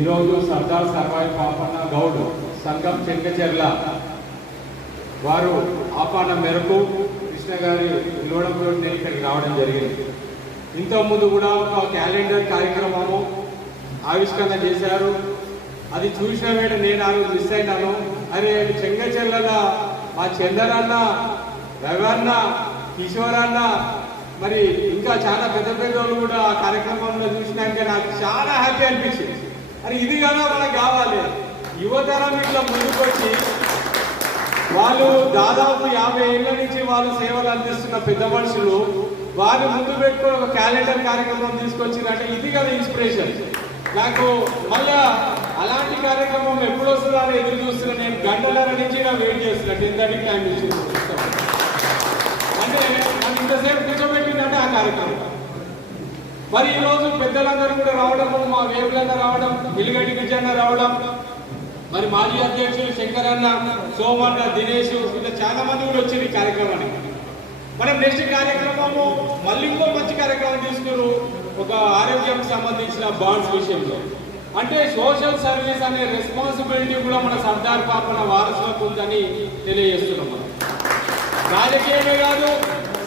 ఈరోజు సర్దార్ సర్వాయి పాపన్న గౌడ్ సంఘం చెంకచెర్ల వారు ఆహ్వానం మేరకు కృష్ణ గారి పిలవడంతో నేను ఇక్కడికి రావడం జరిగింది. ఇంతకుముందు కూడా ఒక క్యాలెండర్ కార్యక్రమము ఆవిష్కరణ చేశారు. అది చూసిన వేళ నేను ఆ రోజు మిస్ అయినాను. అరే చెంగచెర్ల మా చందరన్న, రవన్న, కిషోర్ అన్న, మరి ఇంకా చాలా పెద్ద పెద్ద వాళ్ళు కూడా ఆ కార్యక్రమంలో చూసినాక నాకు చాలా హ్యాపీ అనిపించింది. అది ఇది కదా మనకు కావాలి. యువతరం ఇట్లా ముందుకు వచ్చి వాళ్ళు దాదాపు 50 ఏళ్ళ నుంచి వాళ్ళు సేవలు అందిస్తున్న పెద్ద మనుషులు వాళ్ళు ముందు పెట్టుకుని ఒక క్యాలెండర్ కార్యక్రమం తీసుకొచ్చిందంటే ఇది కదా ఇన్స్పిరేషన్. నాకు మళ్ళా అలాంటి కార్యక్రమం ఎప్పుడు వస్తుందో అని ఎదురు చూస్తున్నా. నేను గంటలర నుంచి వెయిట్ చేస్తున్నా. 10:30 టైం అంటే నాకు ఇంతసేపు కూర్చోబెట్టిందంటే ఆ కార్యక్రమం. మరి ఈరోజు పెద్దలందరూ కూడా రావడము, మా వేపులన్న రావడం, ఇల్లుగడ్డి విజయన్న రావడం, మరి మాజీ అధ్యక్షులు శంకరన్న, సోమన్న, దినేష్, ఇలా చాలా మంది కూడా వచ్చింది ఈ కార్యక్రమానికి. మనం నెక్స్ట్ కార్యక్రమము మళ్ళీ ఇంకో మంచి కార్యక్రమం తీసుకున్నారు. ఒక ఆరోగ్యానికి సంబంధించిన బాండ్స్ విషయంలో అంటే సోషల్ సర్వీస్ అనే రెస్పాన్సిబిలిటీ కూడా మన సర్దార్ పాపన్న వారసులకు ఉందని తెలియజేస్తున్నాం. రాజకీయమే కాదు,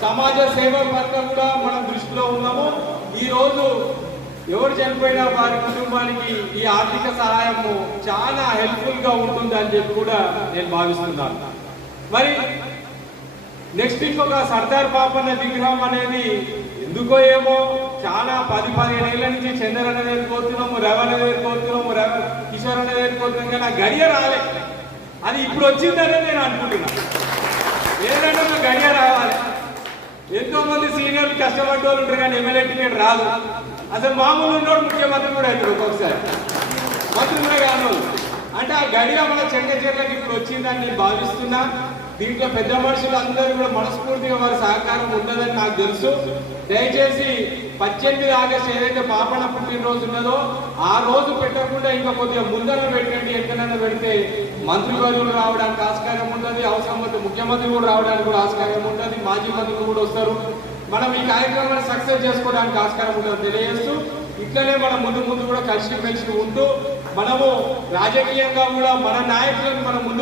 సమాజ సేవ పట్ల కూడా మనం దృష్టిలో ఉన్నాము. ఈ రోజు ఎవరు చనిపోయినా వారి కుటుంబానికి ఈ ఆర్థిక సహాయము చాలా హెల్ప్ఫుల్ గా ఉంటుంది అని చెప్పి కూడా నేను భావిస్తున్నాను. మరి నెక్స్ట్ ఇంకొక సర్దార్ పాపన్న విగ్రహం అనేది ఎందుకో ఏమో చాలా 10-15 ఏళ్ల నుంచి చంద్రన్న దగ్గరిపోతున్నాము, రవణ దగ్గరిపోతున్నాము, కిషోర్ అన్న దగ్గరిపోతున్నాం, కానీ ఆ గడియ రాలే. అది ఇప్పుడు వచ్చిందనే నేను అనుకుంటున్నాను. ఏదంటే గడియ రావాలి. ఎంతో మంది సీనియర్లు కష్టపడ్డ వాళ్ళు ఉంటారు కానీ ఎమ్మెల్యే టికెట్ రాదు. అసలు మామూలు ఉన్నోడు ముఖ్యమంత్రి కూడా అవుతారు, ఒక్కొక్కసారి మంత్రి కూడా కాను. అంటే ఆ గడియ మన చెంగచెర్లకి ఇప్పుడు వచ్చిందని నేను భావిస్తున్నా. దీంట్లో పెద్ద మనుషులు అందరూ కూడా మనస్ఫూర్తిగా వారి సహకారం ఉండదని నాకు తెలుసు. దయచేసి 18 ఆగస్టు ఏదైతే పాపన్న పుట్టినరోజు ఉన్నదో ఆ రోజు పెట్టకుండా ఇంకా కొద్దిగా ముందర పెట్టండి. ఎక్కడైనా పెడితే మంత్రివర్యులు రావడానికి ఆస్కారం ఉంటుంది, అవసరం అయితే ముఖ్యమంత్రి కూడా రావడానికి కూడా ఆస్కారం ఉంటుంది, మాజీ మంత్రులు కూడా వస్తారు. మనం ఈ కార్యక్రమాన్ని సక్సెస్ చేసుకోవడానికి ఆస్కారం ఉంటుందని తెలియజేస్తూ, ఇట్లనే మనం ముందు కూడా కలిసి మెలిసి ఉంటూ మనము రాజకీయంగా కూడా మన నాయకులను మనం ముందు